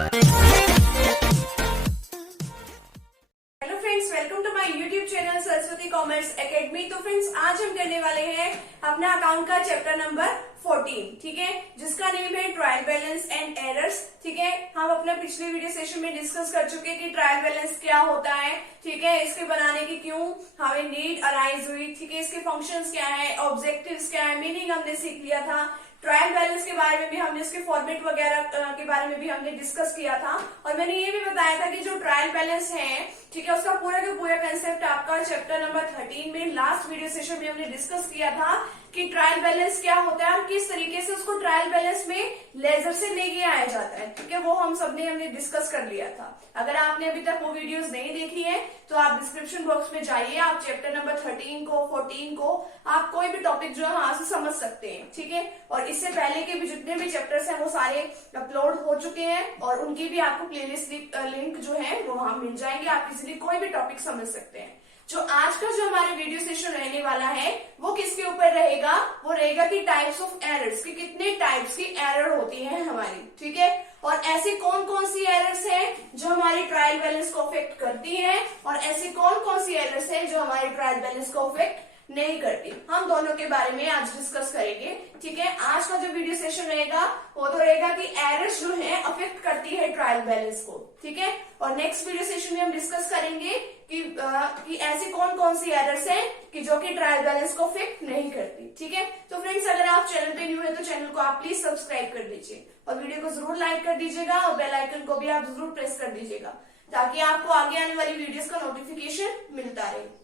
Hello friends, welcome to my YouTube channel Saraswati commerce academy. तो friends, आज हम करने वाले हैं अपना अकाउंट का चैप्टर नंबर 14, ठीक है, जिसका नेम है ट्रायल बैलेंस एंड एरर्स। ठीक है, हम अपने पिछले वीडियो सेशन में डिस्कस कर चुके कि ट्रायल बैलेंस क्या होता है, ठीक है, इसके बनाने की क्यों हमें नीड अराइज हुई, ठीक है, इसके फंक्शंस क्या है, ऑब्जेक्टिव्स क्या है, मीनिंग हमने सीख लिया था। ट्रायल बैलेंस के बारे में भी हमने इसके फॉर्मेट वगैरह के बारे में भी हमने डिस्कस किया था, और मैंने ये भी बताया था कि जो ट्रायल बैलेंस है, ठीक है, उसका पूरा का पूरा कंसेप्ट आपका चैप्टर नंबर 13 में लास्ट वीडियो सेशन में हमने डिस्कस किया था कि ट्रायल बैलेंस क्या होता है और किस तरीके से उसको ट्रायल बैलेंस में लेजर से लेके आया जाता है। ठीक है, वो हमने डिस्कस कर लिया था। अगर आपने अभी तक वो वीडियोस नहीं देखी है तो आप डिस्क्रिप्शन बॉक्स में जाइए, आप चैप्टर नंबर 13 को 14 को आप कोई भी टॉपिक जो है वहां से समझ सकते हैं। ठीक है, और इससे पहले के भी जितने भी चैप्टर्स हैं वो सारे अपलोड हो चुके हैं और उनकी भी आपको प्लेलिस्ट लिंक जो है वो वहां मिल जाएंगे, आप इजिली कोई भी टॉपिक समझ सकते हैं। जो आज का जो हमारे वीडियो सेशन रहने वाला है वो किसके ऊपर रहेगा, वो रहेगा कि टाइप्स ऑफ एरर्स, कि कितने टाइप्स की एरर होती है हमारी। ठीक है, और ऐसी कौन कौन सी एरर्स हैं जो हमारी ट्रायल बैलेंस को अफेक्ट करती हैं और ऐसी कौन कौन सी एरर्स हैं जो हमारी ट्रायल बैलेंस को अफेक्ट नहीं करती, हम दोनों के बारे में आज डिस्कस करेंगे। ठीक है, आज का जो वीडियो सेशन रहेगा वो तो रहेगा कि एरर्स जो है अफेक्ट करती है ट्रायल बैलेंस को। ठीक है, और नेक्स्ट वीडियो सेशन में हम डिस्कस करेंगे कि ऐसी कौन कौन सी एरर्स हैं कि जो कि ट्रायल बैलेंस को अफेक्ट नहीं करती। ठीक है, तो फ्रेंड्स, अगर आप चैनल पे न्यू है तो चैनल को आप प्लीज सब्सक्राइब कर दीजिए और वीडियो को जरूर लाइक कर दीजिएगा और बेल आइकन को भी आप जरूर प्रेस कर दीजिएगा ताकि आपको आगे आने वाली वीडियोस का नोटिफिकेशन मिलता रहे।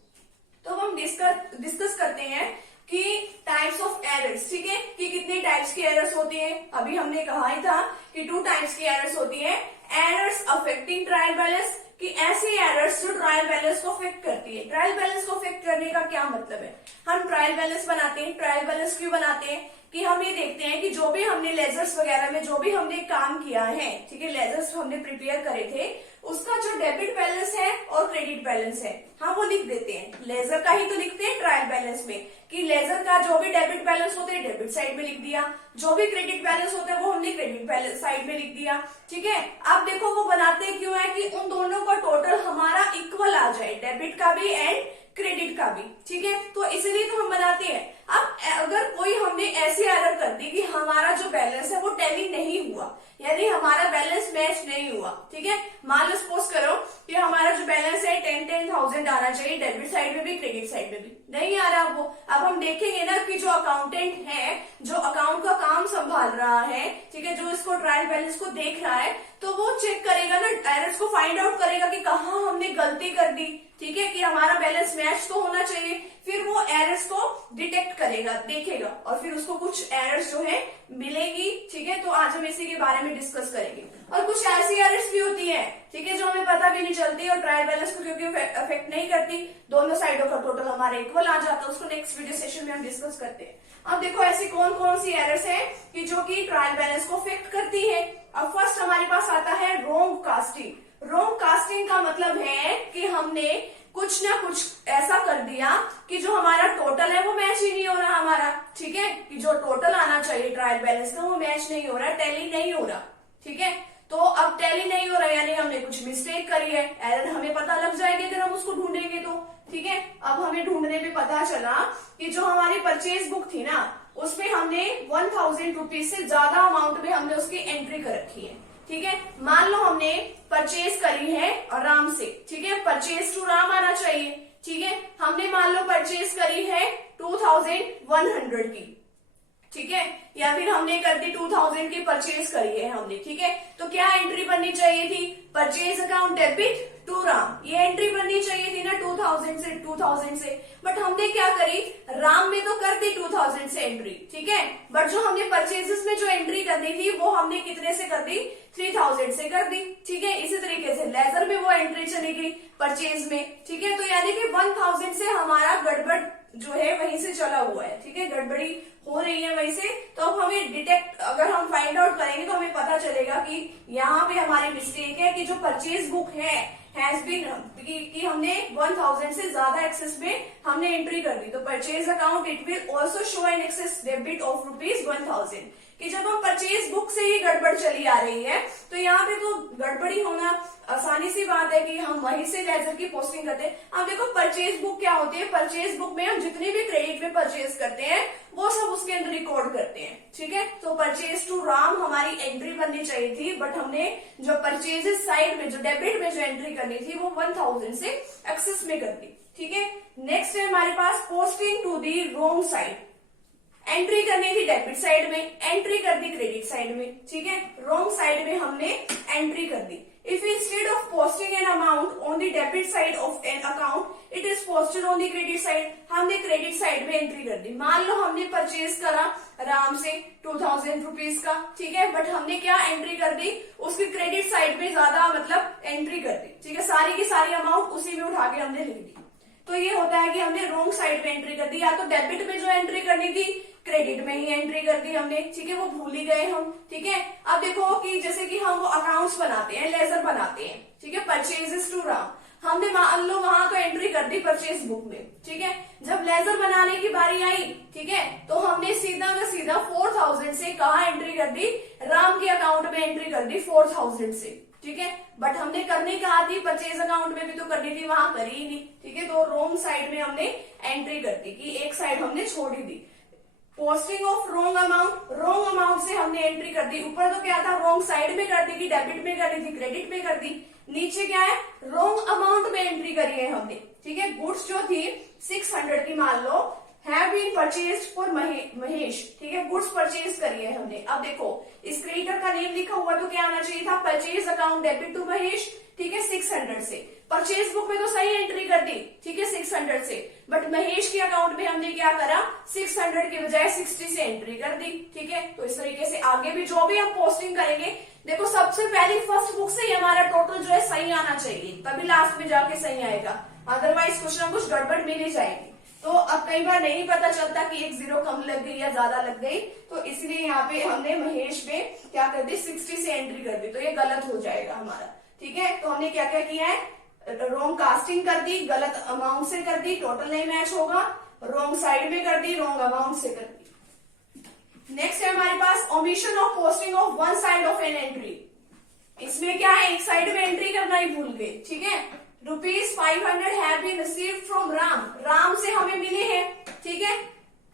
तो हम डिस्कस करते हैं कि टाइप्स ऑफ एरर्स। ठीक है, कि कितने टाइप्स की एरर्स होती हैं। अभी हमने कहा ही था कि 2 टाइप्स की एरर्स होती हैं, एरर्स अफेक्टिंग ट्रायल बैलेंस, कि ऐसी एरर्स जो ट्रायल बैलेंस को अफेक्ट करती है। ट्रायल बैलेंस को अफेक्ट करने का क्या मतलब है, हम ट्रायल बैलेंस बनाते हैं। ट्रायल बैलेंस क्यों बनाते हैं कि हम ये देखते हैं कि जो भी हमने लेजर्स वगैरह में जो भी हमने काम किया है, ठीक है, लेजर्स हमने प्रिपेयर करे थे, उसका जो डेबिट बैलेंस है और क्रेडिट बैलेंस है, हम वो लिख देते हैं। लेजर का ही तो लिखते हैं ट्रायल बैलेंस में, कि लेजर का जो भी डेबिट बैलेंस होते हैं डेबिट साइड में लिख दिया, जो भी क्रेडिट बैलेंस होता है वो हमने क्रेडिट बैलेंस साइड में लिख दिया। ठीक है, अब देखो वो बनाते क्यों है कि उन दोनों का टोटल हमारा इक्वल आ जाए, डेबिट का भी एंड क्रेडिट का भी। ठीक है, तो इसलिए तो हम बनाते हैं। अब अगर कोई हमने ऐसी एरर कर दी कि हमारा जो बैलेंस है वो टैली नहीं हुआ, यानी हमारा बैलेंस मैच नहीं हुआ। ठीक है, मान लो सपोज करो कि हमारा जो बैलेंस है 10,000 आना चाहिए, डेबिट साइड में भी क्रेडिट साइड में भी नहीं आ रहा वो। अब हम देखेंगे ना कि जो अकाउंटेंट है, जो अकाउंट का काम संभाल रहा है, ठीक है, जो इसको ट्रायल बैलेंस को देख रहा है, तो वो चेक करेगा ना, एरर्स को फाइंड आउट करेगा कि कहाँ हमने गलती कर दी। ठीक है, कि हमारा बैलेंस मैच तो होना चाहिए, फिर वो एरर्स को डिटेक्ट करेगा, देखेगा और फिर उसको कुछ एरर्स जो है मिलेगी। ठीक है, तो आज हम इसी के बारे में डिस्कस करेंगे। और कुछ ऐसी एरर्स भी होती है, ठीक है, जो हमें पता भी नहीं चलती और ट्रायल बैलेंस को क्योंकि अफेक्ट नहीं करती, दोनों साइडों का टोटल हमारे इक्वल आ जाता है, उसको नेक्स्ट वीडियो सेशन में हम डिस्कस करते हैं। अब देखो ऐसी कौन कौन सी एरर्स है कि जो कि ट्रायल बैलेंस को अफेक्ट करती है। अब फर्स्ट हमारे पास आता है रॉन्ग कास्टिंग। रॉन्ग कास्टिंग का मतलब है कि हमने कुछ ना कुछ ऐसा कर दिया कि जो हमारा टोटल है वो मैच ही नहीं हो रहा हमारा। ठीक है, कि जो टोटल आना चाहिए ट्रायल बैलेंस का वो मैच नहीं हो रहा, टैली नहीं हो रहा। ठीक है, तो अब टैली नहीं हो रहा यानी हमने कुछ मिस्टेक करी है, एरर हमें पता लग जाएगी अगर हम उसको ढूंढेंगे तो। ठीक है, अब हमें ढूंढने में पता चला कि जो हमारी परचेज बुक थी ना, उसमें हमने 1000 रुपीज से ज्यादा अमाउंट में हमने उसकी एंट्री कर रखी है। ठीक है, मान लो हमने परचेज करी है और राम से, ठीक है, परचेज टू राम आना चाहिए। ठीक है, हमने मान लो परचेज करी है 2100 की, ठीक है, या फिर हमने कर दी 2000 की परचेज करी है हमने। ठीक है, तो क्या एंट्री बननी चाहिए थी, purchase account debit to Ram, ये एंट्री बननी चाहिए थी ना 2000 से, बट हमने क्या करी, राम में तो कर दी 2000 से एंट्री। ठीक है, बट जो हमने परचेजेस में जो एंट्री करनी थी वो हमने कितने से कर दी, 3000 से कर दी। ठीक है, इसी तरीके से लेजर में वो एंट्री चली गई परचेज में। ठीक है, तो यानी कि 1000 से हमारा गड़बड़ जो है वहीं से चला हुआ है। ठीक है, गड़बड़ी हो रही है वहीं से। तो अब हमें डिटेक्ट, अगर हम फाइंड आउट करेंगे तो हमें पता चलेगा कि यहाँ पे हमारी मिस्टेक है कि जो परचेज बुक है हैज बीन कि हमने 1000 से ज्यादा एक्सेस में हमने एंट्री कर दी। तो purchase account it will also show an excess debit of ₹1000। कि जब हम परचेज बुक से ही गड़बड़ चली आ रही है, तो यहाँ पे तो गड़बड़ी होना आसानी सी बात है कि हम वहीं से लेजर की पोस्टिंग करते हैं। अब देखो परचेज बुक क्या होती है, परचेज बुक में हम जितने भी क्रेडिट में परचेज करते हैं वो सब उसके अंदर रिकॉर्ड करते हैं, ठीक है। तो परचेज टू राम हमारी एंट्री बननी चाहिए थी, बट हमने जो परचेजेस साइड में जो डेबिट में जो एंट्री करनी थी वो 1000 से एक्सेस में कर दी, ठीक है। नेक्स्ट है हमारे पास posting to the wrong side, entry करनी थी डेबिट साइड में, एंट्री कर दी क्रेडिट साइड में, ठीक है। रोंग साइड में हमने एंट्री कर दी। If instead of posting an amount on the debit side of an account it is posted on the credit side, हमने क्रेडिट साइड में एंट्री कर दी। मान लो हमने परचेज करा राम से 2000 रुपीज का, ठीक है, बट हमने क्या एंट्री कर दी, उसकी क्रेडिट साइड में ज्यादा मतलब एंट्री कर दी, ठीक है। सारी की सारी अमाउंट उसी में उठा के हमने लिख दी। तो ये होता है कि हमने रोंग साइड में एंट्री कर दी, या तो डेबिट में जो एंट्री करनी थी क्रेडिट में ही एंट्री कर दी हमने, ठीक है, वो भूल ही गए हम, ठीक है। अब देखो कि जैसे कि हम वो अकाउंट्स बनाते हैं, लेजर बनाते हैं, ठीक है, परचेजेस टू राम, हमने मान लो वहां तो एंट्री कर दी परचेज बुक में, ठीक है। जब लेजर बनाने की बारी आई, ठीक है, तो हमने सीधा का सीधा 4000 से कहा एंट्री कर दी, राम के अकाउंट में एंट्री कर दी 4000 से, ठीक है। बट हमने करने कहा थी परचेज अकाउंट में भी तो करनी थी, वहां करी ही नहीं, ठीक है। तो रोंग साइड में हमने एंट्री कर दी कि एक साइड हमने छोड़ी दी। पोस्टिंग ऑफ रोंग अमाउंट से हमने एंट्री कर दी। ऊपर तो क्या था, रोंग साइड में कर दी कि डेबिट में कर दी थी, क्रेडिट में कर दी। नीचे क्या है, रोंग अमाउंट में एंट्री करी है हमने, ठीक है। गुड्स जो थी 600 की मान लो have been purchased for Mahesh, ठीक है, गुड्स परचेज करी है हमने। अब देखो इस क्रेडिटर का नेम लिखा हुआ तो क्या आना चाहिए था, purchase account debit to Mahesh, ठीक है, 600 से। परचेज बुक में तो सही एंट्री कर दी, ठीक है, 600 से, बट महेश के अकाउंट में हमने क्या करा, 600 की बजाय 60 से एंट्री कर दी, ठीक है। तो इस तरीके से आगे भी जो भी हम पोस्टिंग करेंगे, देखो सबसे पहले फर्स्ट बुक से ही हमारा टोटल जो है सही आना चाहिए, तभी लास्ट में जाके सही आएगा, अदरवाइज कुछ ना कुछ गड़बड़ मिल ही जाएगी। तो अब कई बार नहीं पता चलता कि एक जीरो कम लग गई या ज्यादा लग गई, तो इसलिए यहाँ पे हमने महेश में क्या कर दी, 60 से एंट्री कर दी, तो ये गलत हो जाएगा हमारा, ठीक है। तो हमने क्या क्या किया है, रोंग कास्टिंग कर दी, गलत अमाउंट से कर दी, टोटल नहीं मैच होगा, रोंग साइड में कर दी, रोंग अमाउंट से कर दी। नेक्स्ट है हमारे पास omission of posting of one side of an entry. इसमें क्या है, एक साइड में एंट्री करना ही भूल गए, ठीक है। ₹500 have been received from Ram से हमें मिले हैं, ठीक है,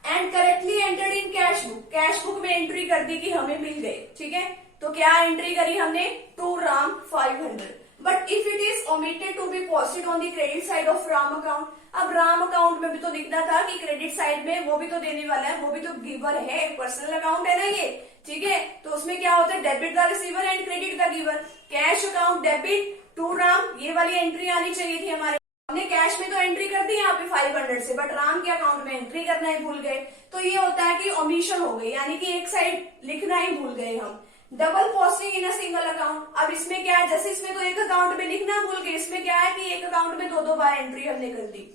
and correctly entered in cash book में एंट्री कर दी कि हमें मिल गए, ठीक है। तो क्या एंट्री करी हमने, to Ram 500, but if it is omitted to be posted on the credit side of Ram account. अब राम अकाउंट में भी तो लिखना था कि क्रेडिट साइड में वो भी तो देने वाला है, वो भी तो गिवर है, पर्सनल अकाउंट है ना ये, ठीक है। तो उसमें क्या होता है, डेबिट का रिसीवर एंड क्रेडिट का giver. Cash account debit to Ram, ये वाली एंट्री आनी चाहिए थी हमारे, हमने कैश में तो एंट्री कर दी यहाँ पे 500 से, बट राम के अकाउंट में एंट्री करना ही भूल गए। तो ये होता है कि ओमिशन हो गई, यानी कि एक साइड लिखना ही भूल गए हम। Double posting in a single account, अब इसमें क्या है, जैसे इसमें तो एक अकाउंट में लिखना भूल गए, इसमें क्या है कि एक अकाउंट में दो बार एंट्री हमने कर दी।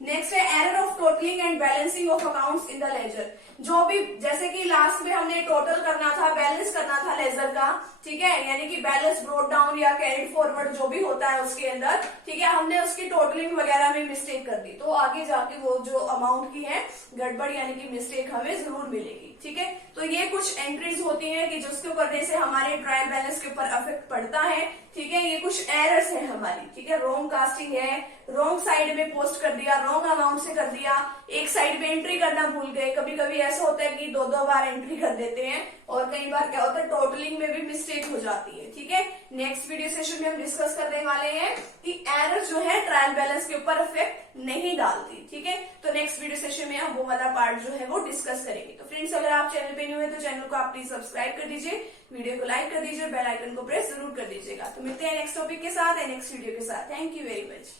नेक्स्ट है error of totalling and balancing of accounts in the ledger. जो भी जैसे कि लास्ट में हमने टोटल करना था, बैलेंस करना था लेजर का, ठीक है, यानी कि बैलेंस ब्रोट डाउन या कैरिड फॉरवर्ड जो भी होता है उसके अंदर, ठीक है, हमने उसकी टोटलिंग वगैरह में मिस्टेक कर दी, तो आगे जाके वो जो अमाउंट की है गड़बड़ यानी कि मिस्टेक हमें जरूर मिलेगी, ठीक है। तो ये कुछ एंट्रीज होती है कि जिसको करने से हमारे ट्रायल बैलेंस के ऊपर इफेक्ट पड़ता है, ठीक है। ये कुछ एरर्स है हमारी, ठीक है, रोंग कास्टिंग है, रोंग साइड में पोस्ट कर दिया, रोंग अमाउंट से कर दिया, एक साइड में एंट्री करना भूल गए, कभी कभी ऐसा होता है कि दो बार एंट्री कर देते हैं, और कई बार क्या होता है टोटलिंग में भी मिस्टेक हो जाती है, ठीक है। नेक्स्ट वीडियो सेशन में हम डिस्कस करने वाले हैं कि एरर जो है ट्रायल बैलेंस के ऊपर इफेक्ट नहीं डालती, ठीक है। तो नेक्स्ट वीडियो सेशन में हम वो वाला पार्ट जो है वो डिस्कस करेंगे। तो फ्रेंड्स, अगर आप चैनल पे न्यू है तो चैनल को आप प्लीज सब्सक्राइब कर दीजिए, वीडियो को लाइक कर दीजिए, बेल आइकन को प्रेस जरूर कर दीजिएगा। तो मिलते हैं नेक्स्ट टॉपिक के साथ, नेक्स्ट वीडियो के साथ। Thank you very much.